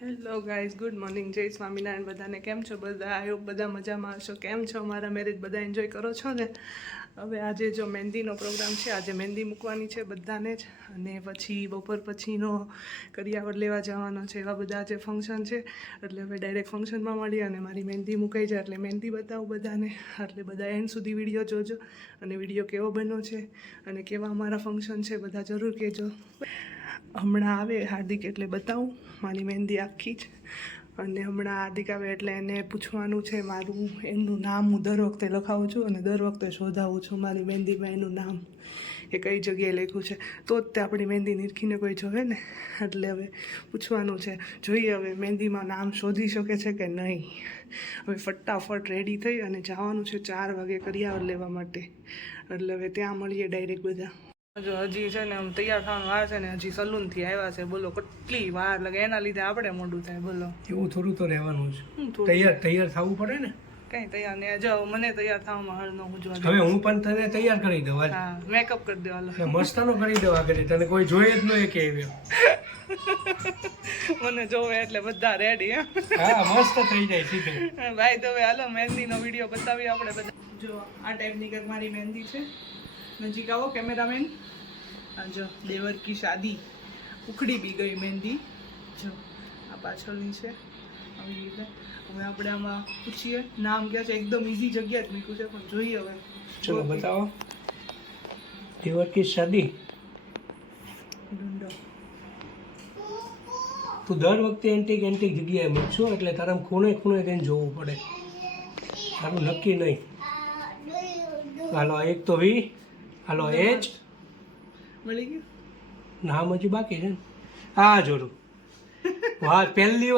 Hello guys, good morning, જય સ્વામિનારાયણ. બધાને કેમ છો? બધા આઈ હોપ બધા મજામાં હશો. કેમ છો? મારા મેરેજ બધા એન્જોય કરો છો ને? હવે આજે જો મહેંદીનો પ્રોગ્રામ છે, આજે મહેંદી મૂકવાની છે બધાને જ, અને પછી બપોર પછીનો કરિયાવર લેવા જવાનો છે. એવા બધા આજે ફંક્શન છે, એટલે હવે ડાયરેક્ટ ફંક્શનમાં મળીએ અને મારી મહેંદી મુકાઈ જાય એટલે મહેંદી બતાવું બધાને. એટલે બધા એન્ડ સુધી વિડીયો જોજો, અને વિડીયો કેવો બન્યો છે અને કેવા અમારા ફંક્શન છે બધા જરૂર કહેજો. હમણાં આવે હાર્દિક એટલે બતાવું મારી મહેંદી આખી જ. અને હમણાં હાર્દિક આવે એટલે એને પૂછવાનું છે મારું, એનું નામ હું દર વખતે લખાવું છું અને દર વખતે શોધાવું છું મારી મહેંદીમાં એનું નામ એ કઈ જગ્યાએ લખ્યું છે, તો જ તે આપણી મહેંદી નીરખીને કોઈ જોવે ને. એટલે હવે પૂછવાનું છે, જોઈએ હવે મહેંદીમાં નામ શોધી શકે છે કે નહીં. હવે ફટાફટ રેડી થઈ અને જવાનું છે 4 વાગે કરિયાવર લેવા માટે. એટલે હવે ત્યાં મળીએ ડાયરેક્ટ બધા. જો હજી છે ને આમ તૈયાર થવાનું વાર છે ને, હજી સલૂનથી આવ્યા છે. બોલો કેટલી વાર લાગે, એના લીધે આપણે મોડું થાય. બોલો એવું થોડું તો રહેવાનું છે, તૈયાર થવું પડે ને. કઈ તૈયાર નહીં, જો મને તૈયાર થવામાં હળનો હું જો. હવે હું પણ તને તૈયાર કરી દઉં. હા, મેકઅપ કરી દેવા મસ્તાનો કરી દેવા કરી, તને કોઈ જોઈએ જ નહીં કે મને જોવે એટલે બધા રેડી. હા, મસ્ત થઈ જાય સીધું. ભાઈ તો હવે હાલો મહેંદીનો વિડીયો બતાવીએ આપણે બધા. જો આ ટાઈપની કંઈક મારી મહેંદી છે. નજીક આવો કેમેરામેન. જો દેવર કી શાદી, ઉખડી બી ગઈ મહેંદી. જો આ પાછળની છે આવી રીતે. હવે આપણે આમાં પૂછીએ નામ ક્યાં છે. એકદમ ઇઝી જગ્યા જ મૂક્યું છે, પણ જોઈએ હવે. ચલો બતાવો. દેવર કી શાદી. તું દર વખતે એન્ટિક જગ્યાએ મૂકશો એટલે તારા ખૂણે તેને જોવું પડે, તારું નક્કી નહીં. હાલો એક તો વી, હાલો એચ મળી ગયું. નામ હજી બાકી છે ને. હા જોરું. વાહ, પહેલી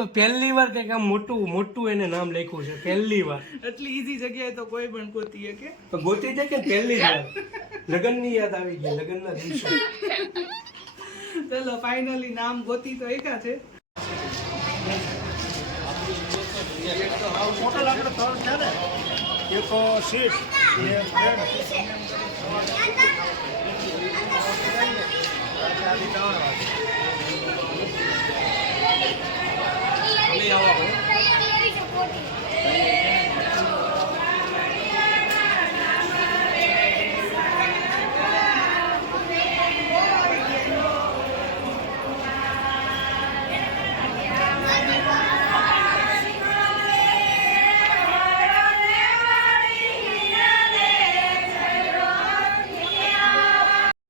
વાર કંઈક આમ મોટું એને નામ લખ્યું છે. પહેલી વાર. એટલી ઈઝી જગ્યાએ તો કોઈ પણ ગોતી કે ગોતી જાય કે પહેલી વાર લગ્નની યાદ આવી ગઈ, લગ્નના દિવસો. ચલો ફાઇનલી નામ ગોતી તો એકા છે. હોટલ આપણે ત્રણ છે ને, એક સીટ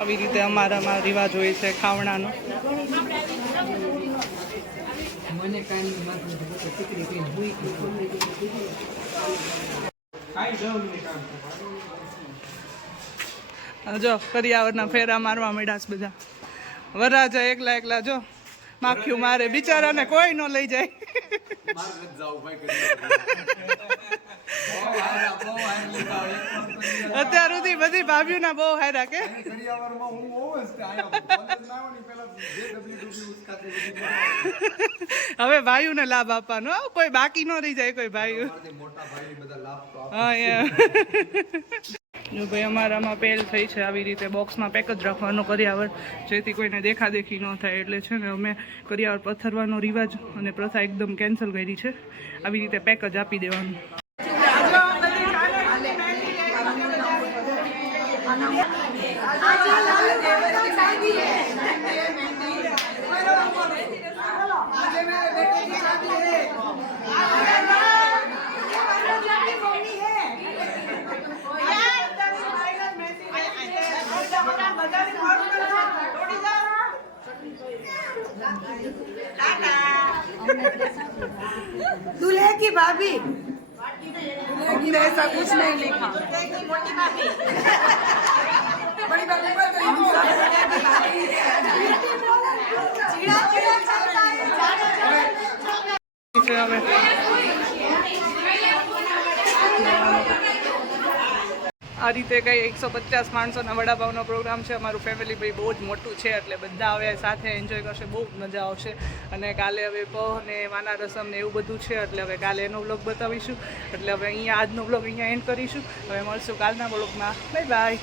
આવી રીતે અમારામાં રિવાજ હોય છે ખાવણાનો. જો કરિયાવરના ફેરા મારવા મળ્યા છે બધા. વરરાજા એકલા જો માખ્યું મારે, બિચારાને કોઈ ન લઈ જાય. અત્યાર સુધી બધી ભાભીઓના બહુ હાર્યા કે. હવે ભાઈઓને લાભ આપવાનો, કોઈ બાકી ન રહી જાય કોઈ ભાઈઓ. હા જો ભાઈ અમારામાં પહેલ થઈ છે આવી રીતે બોક્સમાં પેક જ રાખવાનો કરિયાવર, જેથી કોઈને દેખાદેખી ન થાય. એટલે છે ને અમે કરિયાવર પથરવાનો રિવાજ અને પ્રથા એકદમ કેન્સલ કરી છે. આવી રીતે પેક જ આપી દેવાનું. दूल्हे की भाभी, हमने ऐसा कुछ नहीं लिखा. मोटी भाभी, बड़ी भाभी पर આ રીતે કંઈ 150 માણસોના વડાપાવનો પ્રોગ્રામ છે. અમારું ફેમિલી ભાઈ બહુ જ મોટું છે, એટલે બધા હવે સાથે એન્જોય કરશે, બહુ જ મજા આવશે. અને કાલે હવે પહ ને વાના રસમ ને એવું બધું છે, એટલે હવે કાલે એનો વ્લોગ બતાવીશું. એટલે હવે અહીંયા આજનો વ્લોગ અહીંયા એન્ડ કરીશું. હવે મળશું કાલના વ્લોગમાં. Bye bye.